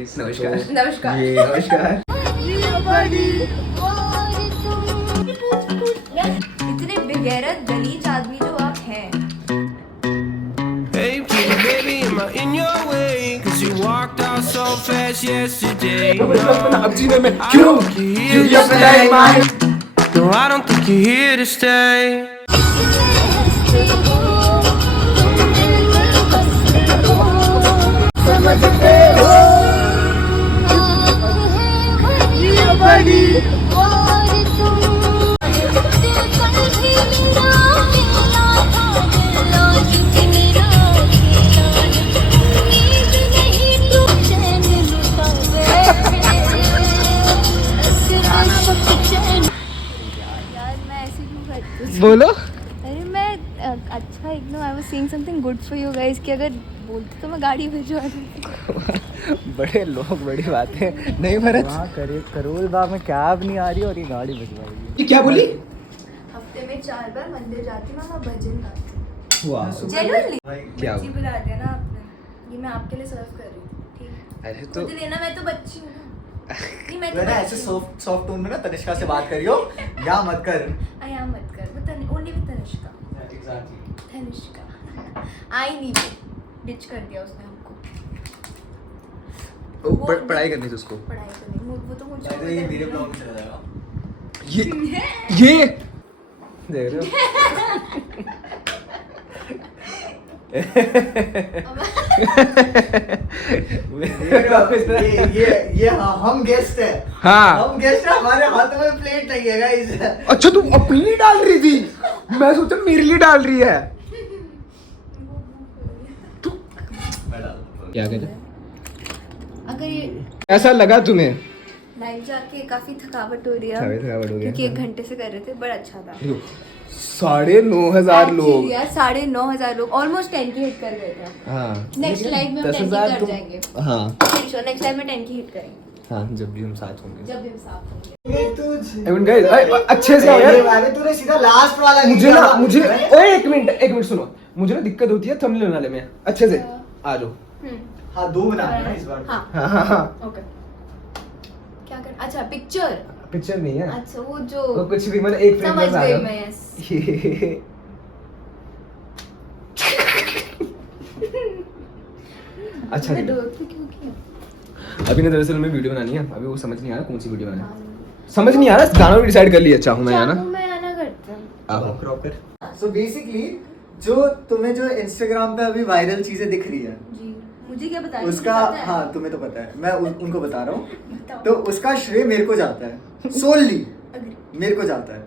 नमस्कार नमस्कार। नमस्कार। इतने बेगैरत गलीज आदमी जो आप हैं। Hey, pretty baby, am I in your way? 'Cause you walked out so fast yesterday. अब जीने में I क्यों don't think you're here क्योंकि to अपना stay. Iman No, I don't think you're here to stay. समझते हो यार मैं ऐसे क्यों करती हूँ? बोलो। अरे मैं अच्छा एकदम I was saying something good for you guys कि अगर बोलते तो मैं गाड़ी भिजवा देती। बड़े लोग बड़ी बातें नहीं भरत। वहाँ करोल बाग में कैब नहीं आ रही और ये गाड़ी भिजवा रही है। ये क्या बोली? हफ्ते में 4 बार मंदिर जाती हूँ, मैं भजन गाती हूँ। वाह जेन्युइनली क्या बच्ची बुला दिया ना आपने, ये मैं आपके लिए सर्व कर रही थी। ठीक है, अरे तो खुद लेना, मैं तो बच्ची हूँ ना। नहीं मैं तो वरना ऐसे बच्ची हूँ। सॉफ्ट टोन में ना तनिष्का से बात करियो या मत कर। आया मत कर, वो ओनली विद तनिष्का। तनिष्का आई नहीं, डिच कर दिया उसने हमको। पढ़ाई करनी थी उसको। पढ़ाई करनी वो तो मुझे शायद ये मेरे ब्लॉग में चला जाएगा। ये देख रहे हो? ये हम गेस्ट है। हाँ। हम गेस्ट है, हमारे हाथ में प्लेट नहीं है गाइस। अच्छा तू अपने लिए डाल रही थी, मैं सोचा मेरे लिए डाल रही है। तू क्या कह रहे? अगर ये ऐसा लगा तुम्हें? लाइव जाके काफी थकावट हो रही है काफी थकावट हो गई। क्योंकि 1 घंटे से कर रहे थे, बड़ा अच्छा था। 9,500 लोग। यार 9,500 लोग ऑलमोस्ट 10 की हिट कर गए थे। हाँ नेक्स्ट लाइव में हम 10 की 10,000 कर तुम- जाएंगे। हाँ नेक्स्ट लाइव में 10 की हिट करेंगे हाँ जब भी हम साथ होंगे। जब भी हम साथ होंगे। Even guys, अच्छे से आओ यार। अरे तूने सीधा लास्ट वाला मुझे ना ओए एक मिनट सुनो, मुझे ना दिक्कत होती है थंबनेल बनाने में। अच्छे से आ जाओ। हाँ 2 बना है ना इस बार। हाँ हाँ ओके। क्या कर, अच्छा पिक्चर, पिक्चर नहीं है अच्छा वो वो जो कुछ भी, मतलब एक फ्रेम समझ बना गई रहा मैं। यस अच्छा मैं नहीं। डर तो क्यों किया? अभी ना दरअसल में वीडियो बनानी है, अभी वो समझ नहीं आ रहा कौन सी वीडियो बनानी है। समझ नहीं आ रहा, गाना भी डिसाइड कर लिया। अच्छा हूँ मैं यार ना। चाकू में आना करते हैं। आहो प्रॉपर। सो बेसिकली जो तुम्हें जो इंस्टाग्राम पे अभी वायरल चीजें दिख रही है जी मुझे क्या बताया? उसका, हाँ तुम्हें तो पता है, मैं उनको बता रहा हूँ। तो उसका श्रेय मेरे को जाता है, सोनली मेरे को जाता है।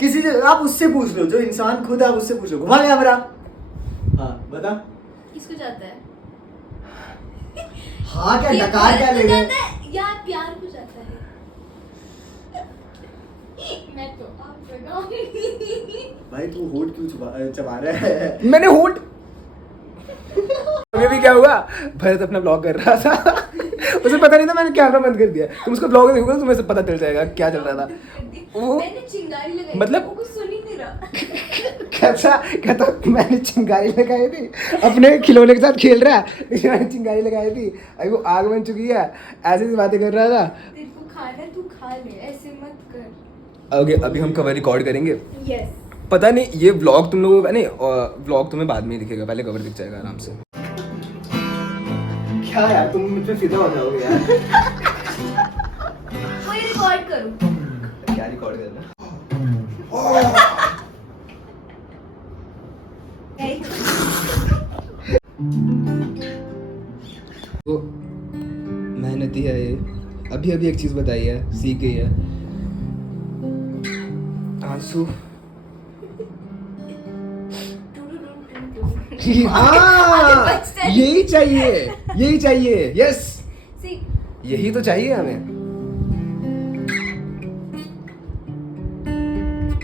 किसी से आप उससे पूछ लो, जो इंसान खुद है, आप उससे पूछ लो। घुमा कैमरा। हाँ बता। किसको जाता है? हाँ क्या ये डकार क्या भारत ले को गए? जाता है या प्यार को जाता है? मैं तो आप लगाऊंगी। भाई तू होठ क्यों चबा रहा है? मैंने होट अभी भी क्या हुआ, भरत अपना ब्लॉग कर रहा था उसे पता नहीं था, मैंने कैमरा बंद कर दिया। तुम उसका ब्लॉग देखोगे तो तुम्हें सब पता चल जाएगा क्या चल रहा था। वो मैंने चिंगारी लगाई, मतलब- वो कुछ सुन ही नहीं रहा। कैसा कहता, मैंने चिंगारी लगाई थी, अपने खिलौने के साथ खेल रहा है, मैंने चिंगारी लगाई थी, अभी वो आग बन चुकी है, ऐसी ऐसी बातें कर रहा था। तेरे को खाना तू खा ले, ऐसे मत कर। ओके अभी हम कवर रिकॉर्ड करेंगे। यस पता नहीं ये व्लॉग तुम लोगों को नहीं, व्लॉग तुम्हें बाद में ही दिखेगा, पहले कवर दिख जाएगा आराम से। क्या यार तुम मुझसे सीधा हो जाओगे यार। कोई रिकॉर्ड करूं? क्या रिकॉर्ड करना? वो मेहनती है ये, अभी अभी एक चीज बताई है, सीख गई है। आंसू यही चाहिए, यही चाहिए। यस यही तो चाहिए हमें।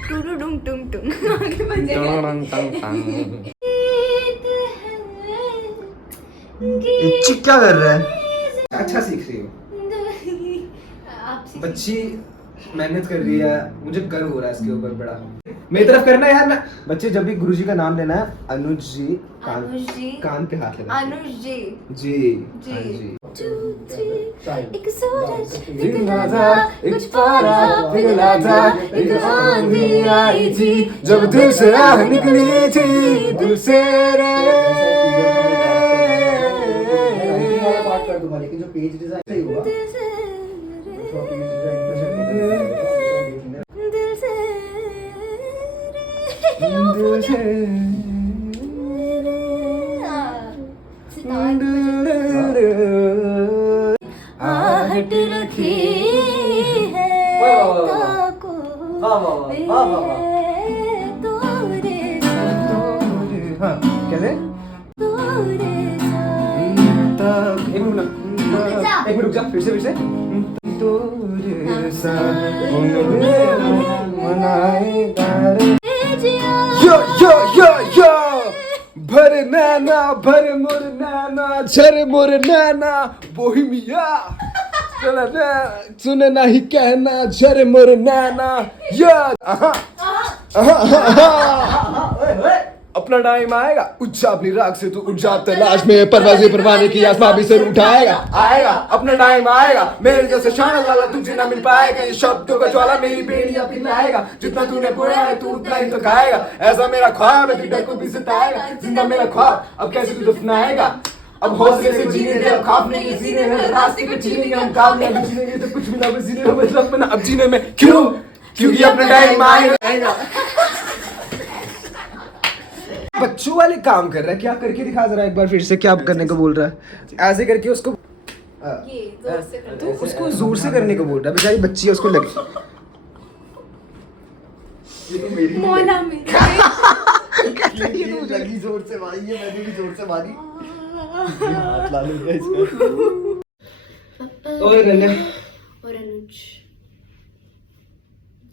टुडुडुम टुम टुम आगे बजेगा। क्या कर रहा है? अच्छा सीख रही हो आपसे बच्ची, मेहनत कर रही है, मुझे गर्व हो रहा है इसके ऊपर बड़ा। मेरी तरफ करना यार ना। बच्चे जब भी गुरुजी का नाम लेना है, अनुज जी अनुज जी, कान पे हाथ लगा। अनुज जी जी जी। हाँ जी। 2 3 एक सूरज निकला था एक तारा पिघला था एक आंधी आई थी जब दिल से आह निकली थी दिल से रे लेकिन जो पेज डिजाइन सही होगा दिल से दिल से दिल से आहट रखी है ताको तोरे हाँ कैसे तोरे एक मिनट रुक जा फिर से तोरे साथ यो भर नैना भर मोर नैना झर मोर नैना बोहिमिया चला ना सुन नहीं कहना झर मोर नैना या अपना टाइम आएगा उठ जा अपनी राख से तू उठ जा तलाश में परवाज़े परवाने की आसमां भी सर उठाएगा आएगा अपना टाइम आएगा मेरे जैसे शान वाला तुझे ना मिल पाएगा ये शब्दों का ज्वाला मेरी बेड़ियां पिलाएगा जितना तूने बोया है तू उतना ही तो खाएगा ऐसा मेरा ख्वाब है कि डर को भी सताएगा जिंदा मेरा ख्वाब अब कैसे तू दफनाएगा अब हौसले से जीने दे अब ख्वाब नहीं जीने में रास्ते पे जीने हम काम नहीं जीने तो कुछ भी ना जीने में मतलब ना अब जीने में क्यों क्योंकि अपना टाइम आएगा बच्चों वाले काम कर रहा है क्या करके दिखा जरा एक बार फिर से क्या करने को बोल रहा है ऐसे करके उसको ये जोर से कर तो उसको जोर से करने को बोल रहा है बेचारी बच्ची है उसको लगी मौला में लगी जोर से मारी है मैंने भी जोर से मारी हाथ ला लूंगा इसमें ओए रन्या और अनुज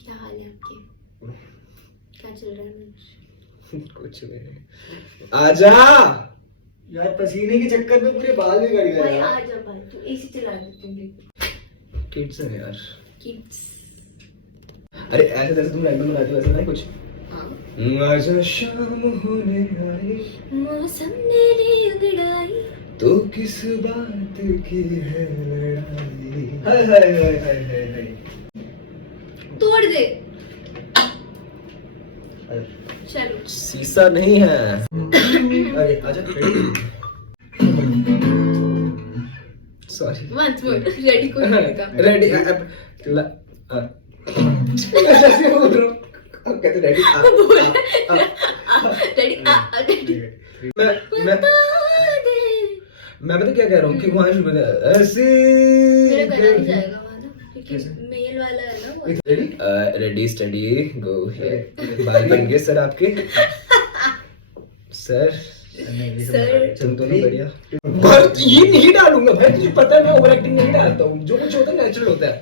क्या हाल है आपके क्या चल रहा है अनुज कुछ नहीं आजा यार पसीने के चक्कर में पूरे बाल भी गड़ गए भाई यार। आ जा भाई तू एसी चला दे तुम भी किड्स है यार किड्स अरे ऐसे जैसे तुम रैंडम बनाते हो वैसे नहीं कुछ हां आजा शाम होने आई मौसम ने ली उगड़ाई तो किस बात की है लड़ाई हाय हाय हाय हाय हाय तोड़ दे चलो शीशा नहीं है अरे आजा सॉरी वंस मोर रेडी को रहेगा रेडी ऐसे बोल रहा हूँ अब कहते रेडी रेडी रेडी मैं पता क्या कह रहा हूँ कि वहाँ शुरू ऐसे मेरा गला नहीं जाएगा वहां ना क्योंकि मेल वाला है ना वो रेडी स्टडी गो बाल बन गए सर आपके सर सर तुम तो नहीं बढ़िया बस ये नहीं डालूंगा भाई तुझे पता है मैं ओवर एक्टिंग नहीं डालता हूँ जो कुछ होता है नेचुरल होता है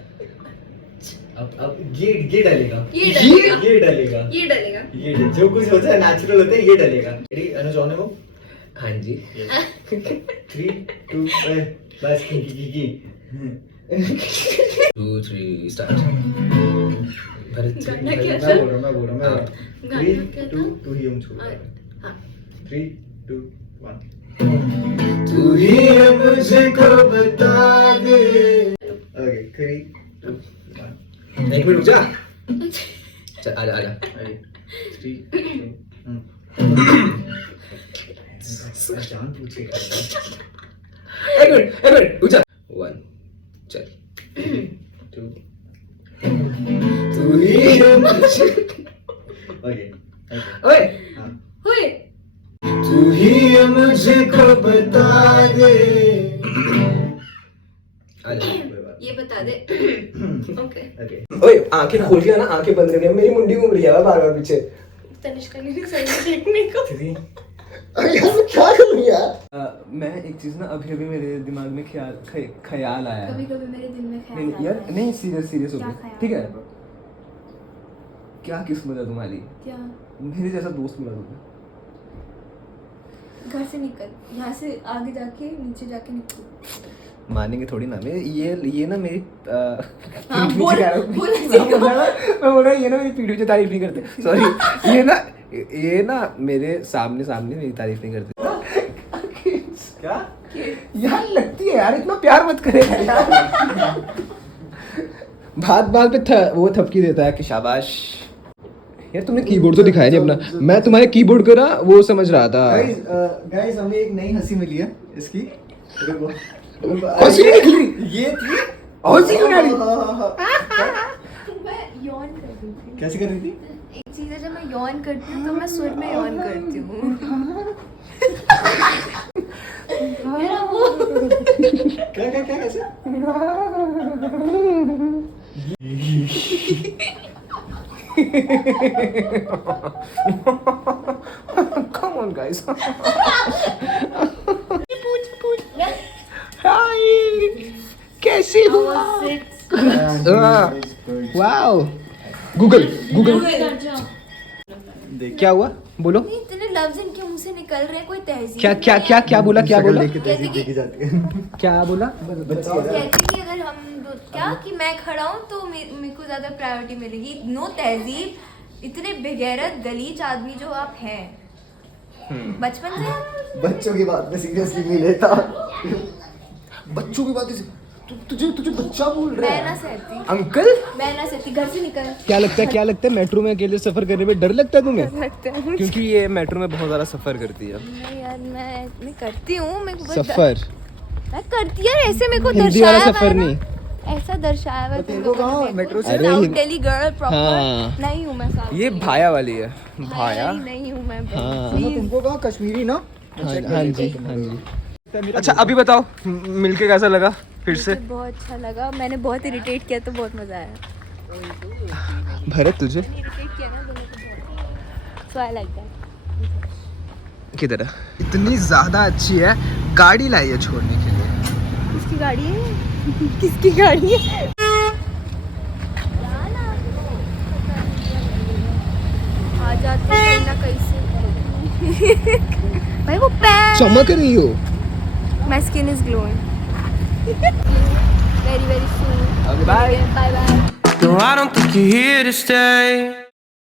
अब ये डालेगा ये डालेगा ये डालेगा ये डालेगा ये जो कुछ होता है नेचुरल होता है ये डालेगा रेडी अनुज ऑन हो हाँ जी 3 2 बस की 2 3 स्टार्ट भरत गाना क्या था? मैं बोल रहा हूँ 3 क्या 2 था? 2 ही हम छोड़ रहे हैं हाँ 3 2 1 तू ही मुझको बता दे ओके 3 2 1 एक मिनट रुक जा चल आजा आजा 3 2 जान पूछे एक मिनट रुक जा 1 चल 2 तू ही मुझे ओके ओए हुए तू ही मुझको बता दे आजा ये बता दे ओके ओके ओए आंखें खोल के ना आंखें बंद करके मेरी मुंडी घूम रही है बार बार पीछे तनिष्का ने सही देखने को अरे यार क्या कर रही है मैं एक चीज ना अभी अभी मेरे दिमाग में ख्याल आया कभी कभी मेरे दिल में ख्याल नहीं यार आता है। नहीं सीरियस हो क्या गया ख्याल ठीक है आता है? क्या किस्मत है तुम्हारी क्या मेरे जैसा दोस्त मिला तुम्हें घर से निकल यहाँ से आगे जाके नीचे जाके निकल मानेंगे थोड़ी ना मैं ये ना मेरी हाँ, पीठ बोल- पीछे कह रहा हूँ। बोल मैं बोल रहा हूँ ये ना मेरी पीठ पीछे तारीफ नहीं करते सॉरी ये ना मेरे सामने मेरी तारीफ नहीं करते क्या यार लगती है यार, इतना प्यार मत करेगा यार। बात पे वो थपकी देता है कि शाबाश। यार तुमने कीबोर्ड तो दिखाया नहीं अपना, मैं तुम्हारे कीबोर्ड करा वो समझ रहा था। गाइस हमें एक नई हंसी मिली है इसकी। रुको हंसी नहीं निकल रही, ये थी हंसी क्यों नहीं आ रही? मैं यॉन कर रही थी। कैसे कर रही थी? एक चीज है, जब मैं यॉन करती हूँ तो मैं सुर में यॉन करती हूँ। क्या कैसे? Come on guys. कैसी हो? वाओ। गूगल क्या हुआ बोलो। नहीं, इतने लफ्ज इनके मुंह से निकल रहे हैं, कोई तहजीब क्या क्या नहीं क्या है। क्या बोला, क्या बोला, देख के तहजीब देखी जाती है। क्या बोला? कहती कि अगर हम क्या कि मैं खड़ा हूँ तो मेरे को ज्यादा प्रायोरिटी मिलेगी। नो तहजीब, इतने बेगैरत गलीच आदमी जो आप हैं बचपन से। बच्चों की बात में सीरियसली नहीं लेता। बच्चों की बात तुझे बच्चा बोल रहा मैं है। ना सहती, अंकल मैं ना सहती, घर से निकल। क्या लगता है मेट्रो में अकेले सफर करने में डर लगता है तुम्हें? लगता है क्योंकि ये मेट्रो में बहुत ज्यादा सफर करती है। नहीं यार, मैं करती हूँ, मेरे को बहुत सफर मैं करती यार, ऐसे मेरे को हिंदी दर्शाया वाला हुआ है सफर ना। नहीं। ऐसा दर्शाया हुआ है तेरे को कहाँ मेट्रो से? अरे south Hind- Delhi girl proper हाँ। नहीं हूँ मैं। साउथ ये दिल्ली। भाया वाली है, भाया। नहीं हूँ मैं bro, हाँ। please। तुमको कहाँ कश्मीरी ना? हाँ जी। अच्छा अभी बताओ, मिलके कैसा लगा फिर से? मुझे बहुत अच्छा लगा, मैंने बहुत इरिटेट किया तो बहुत मजा आया। भरत तुझे इरिटेट किया ना तो मेरे को बहुत, so I like that। किधर है? इतनी ज्यादा अच्छी है, गाड़ी लाई है छोड़ने के लिए। किसकी गाड़ी है? किसकी गाड़ी है? आ जाते हैं ना कैसे। भाई वो पैर, चमक रही हो। my skin is glowing very very soon। Bye. Bye bye। No, I don't think you're here to stay.